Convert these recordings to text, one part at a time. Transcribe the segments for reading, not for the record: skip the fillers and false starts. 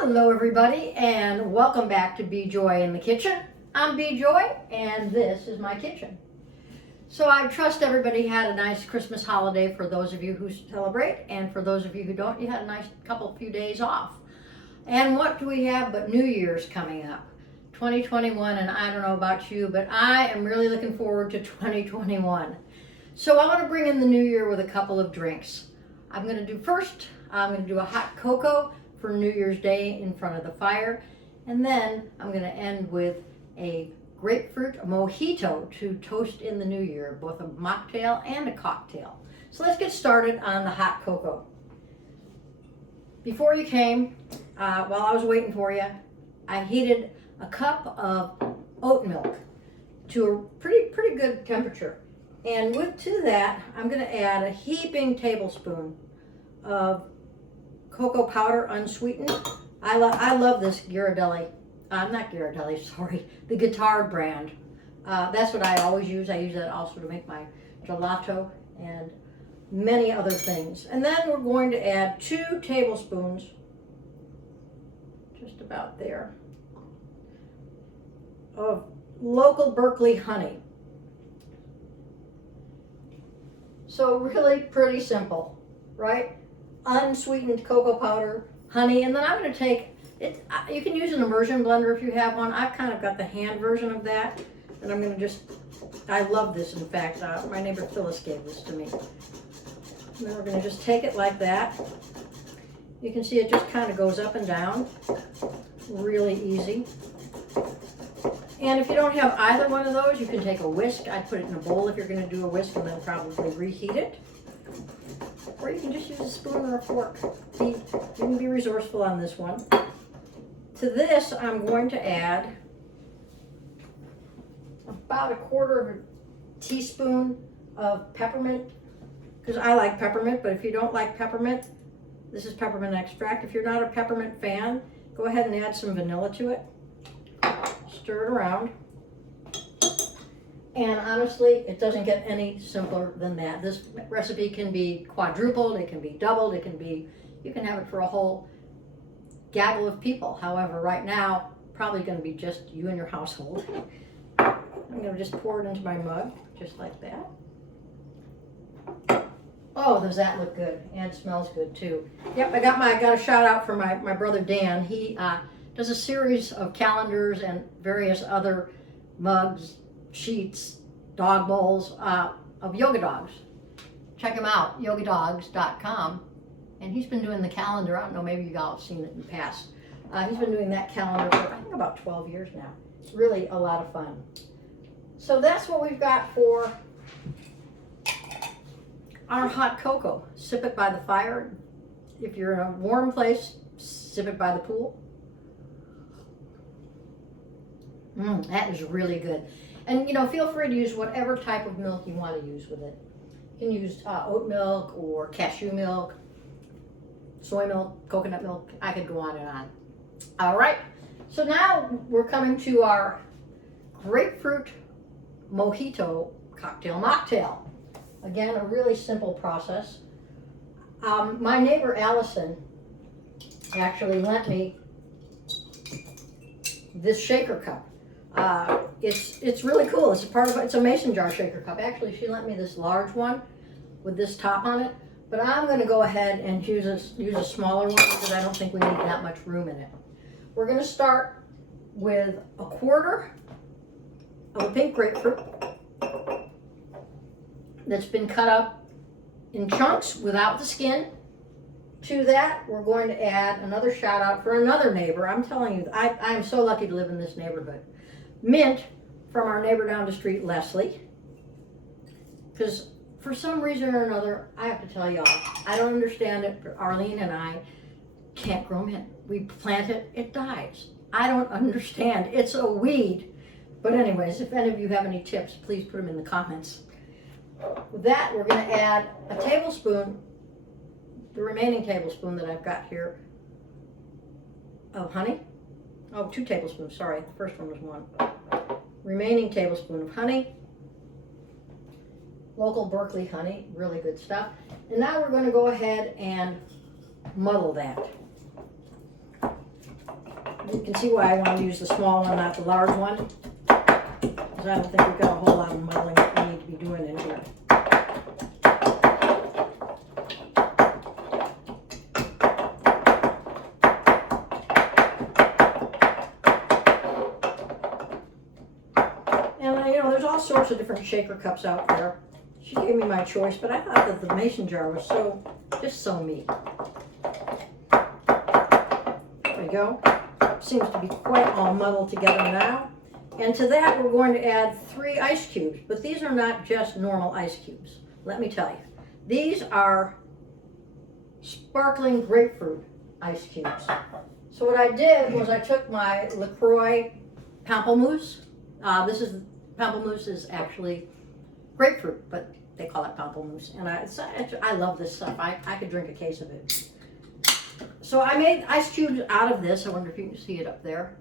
Hello everybody and welcome back to Be Joy in the Kitchen. I'm Be Joy and this is my kitchen. So I trust everybody had a nice Christmas holiday for those of you who celebrate, and for those of you who don't, you had a nice few days off. And what do we have but New Year's coming up? 2021, and I don't know about you, but I am really looking forward to 2021. So I want to bring in the new year with a couple of drinks. I'm going to do a hot cocoa for New Year's Day in front of the fire. And then I'm going to end with a grapefruit mojito to toast in the new year, both a mocktail and a cocktail. So let's get started on the hot cocoa. Before you came, while I was waiting for you, I heated a cup of oat milk to a pretty good temperature. And to that, I'm going to add a heaping tablespoon of cocoa powder, unsweetened. I love this Ghirardelli, the Guitar brand. That's what I always use. I use that also to make my gelato and many other things. And then we're going to add 2 tablespoons, just about there, of local Berkeley honey. So really pretty simple, right? Unsweetened cocoa powder, honey, and then I'm going to take it. You can use an immersion blender if you have one. I've kind of got the hand version of that, and I'm going to I love this, in fact. My neighbor Phyllis gave this to me. And then we're going to just take it like that. You can see it just kind of goes up and down. Really easy. And if you don't have either one of those, you can take a whisk. I'd put it in a bowl if you're going to do a whisk, and then probably reheat it. Or you can just use a spoon or a fork. You can be resourceful on this one. To this, I'm going to add about 1/4 teaspoon of peppermint, because I like peppermint, but if you don't like peppermint, this is peppermint extract. If you're not a peppermint fan, go ahead and add some vanilla to it. Stir it around. And honestly, it doesn't get any simpler than that. This recipe can be quadrupled, it can be doubled, you can have it for a whole gaggle of people. However, right now, probably going to be just you and your household. I'm going to just pour it into my mug, just like that. Oh, does that look good? And it smells good too. Yep, I got a shout out from my brother Dan. He does a series of calendars and various other mugs, sheets, dog bowls of yoga dogs. Check him out, yogadogs.com. And he's been doing the calendar. I don't know, maybe you all have seen it in the past. He's been doing that calendar for, I think, about 12 years now. It's really a lot of fun. So that's what we've got for our hot cocoa. Sip it by the fire. If you're in a warm place, sip it by the pool. That is really good. And feel free to use whatever type of milk you want to use with it. You can use oat milk or cashew milk, soy milk, coconut milk. I could go on and on. All right, so now we're coming to our grapefruit mojito cocktail mocktail. Again, a really simple process. My neighbor Allison actually lent me this shaker cup. It's really cool. It's a mason jar shaker cup. Actually, she lent me this large one with this top on it, but I'm going to go ahead and use a smaller one because I don't think we need that much room in it. We're going to start with 1/4 of a pink grapefruit that's been cut up in chunks without the skin. To that, we're going to add another shout out for another neighbor. I'm telling you, I am so lucky to live in this neighborhood. Mint from our neighbor down the street, Leslie. Because for some reason or another, I have to tell y'all, I don't understand it, but Arlene and I can't grow mint. We plant it, it dies. I don't understand. It's a weed. But anyways, if any of you have any tips, please put them in the comments. With that, we're going to add a tablespoon, the remaining tablespoon that I've got here, of honey. Oh, 2 tablespoons, sorry. The first one was 1. Remaining tablespoon of honey. Local Berkeley honey, really good stuff. And now we're going to go ahead and muddle that. You can see why I want to use the small one, not the large one. Because I don't think we've got a whole lot of muddling that we need to be doing in here. And you know, there's all sorts of different shaker cups out there. She gave me my choice, but I thought that the mason jar was just so neat. There we go. Seems to be quite all muddled together now. And to that, we're going to add 3 ice cubes. But these are not just normal ice cubes. Let me tell you. These are sparkling grapefruit ice cubes. So what I did was I took my LaCroix Pamplemousse. Pamplemousse is actually grapefruit, but they call it pamplemousse. And I love this stuff. I could drink a case of it. So I made ice cubes out of this. I wonder if you can see it up there.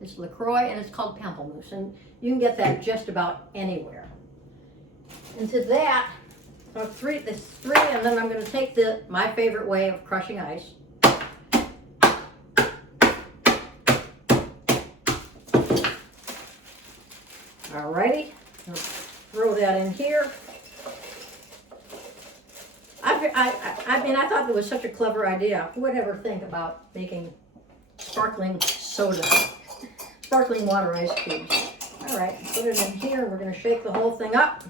It's LaCroix and it's called Pamplemousse. And you can get that just about anywhere. And to that, there's 3, and then I'm going to take my favorite way of crushing ice. Alrighty, I'll throw that in here. I mean, I thought that was such a clever idea. Who would ever think about making sparkling soda, sparkling water ice cubes? All right, put it in here. We're going to shake the whole thing up.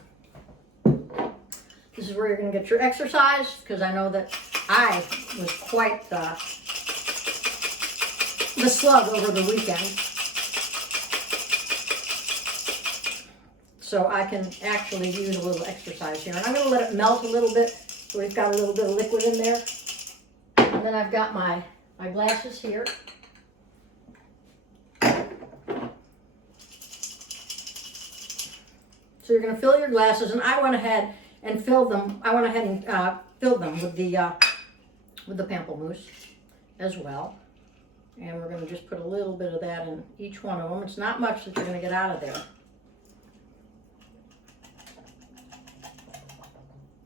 This is where you're going to get your exercise, because I know that I was quite the slug over the weekend. So I can actually use a little exercise here. And I'm going to let it melt a little bit. So we've got a little bit of liquid in there. And then I've got my glasses here. So you're going to fill your glasses, and I went ahead and filled them. I went ahead and filled them with the pamplemousse as well. And we're going to just put a little bit of that in each one of them. It's not much that you're going to get out of there.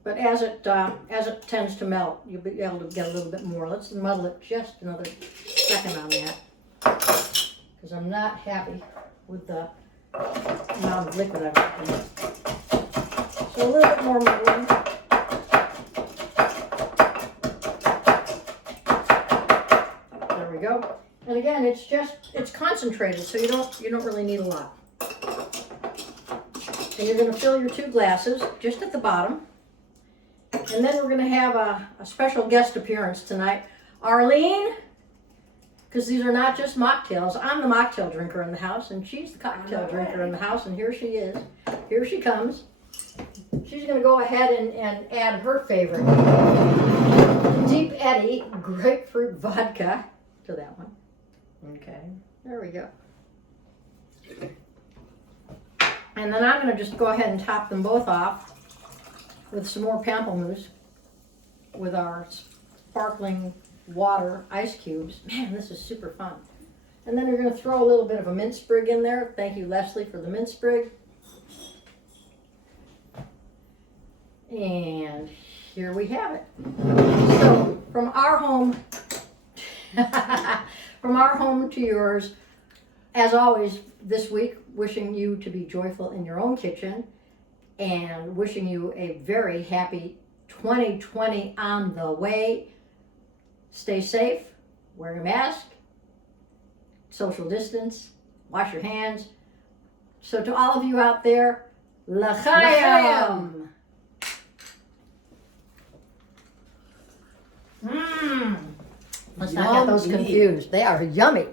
But as it tends to melt, you'll be able to get a little bit more. Let's muddle it just another second on that, because I'm not happy with the amount of liquid I've got in it. So a little bit more muddling. There we go. And again, it's concentrated, so you don't really need a lot. And you're going to fill your 2 glasses just at the bottom. And then we're going to have a special guest appearance tonight. Arlene, because these are not just mocktails. I'm the mocktail drinker in the house, and she's the cocktail drinker in the house, and here she is. Here she comes. She's going to go ahead and add her favorite, Deep Eddy Grapefruit Vodka, to that one. Okay, there we go. And then I'm going to just go ahead and top them both off with some more pamplemousse with our sparkling water ice cubes. Man, this is super fun. And then you're going to throw a little bit of a mint sprig in there. Thank you, Leslie, for the mint sprig. And here we have it. So from our home to yours, as always this week, wishing you to be joyful in your own kitchen, and wishing you a very happy 2020 on the way. Stay safe, wear a mask, social distance, wash your hands. So to all of you out there, l'chaim! Let's not get those confused. They are yummy.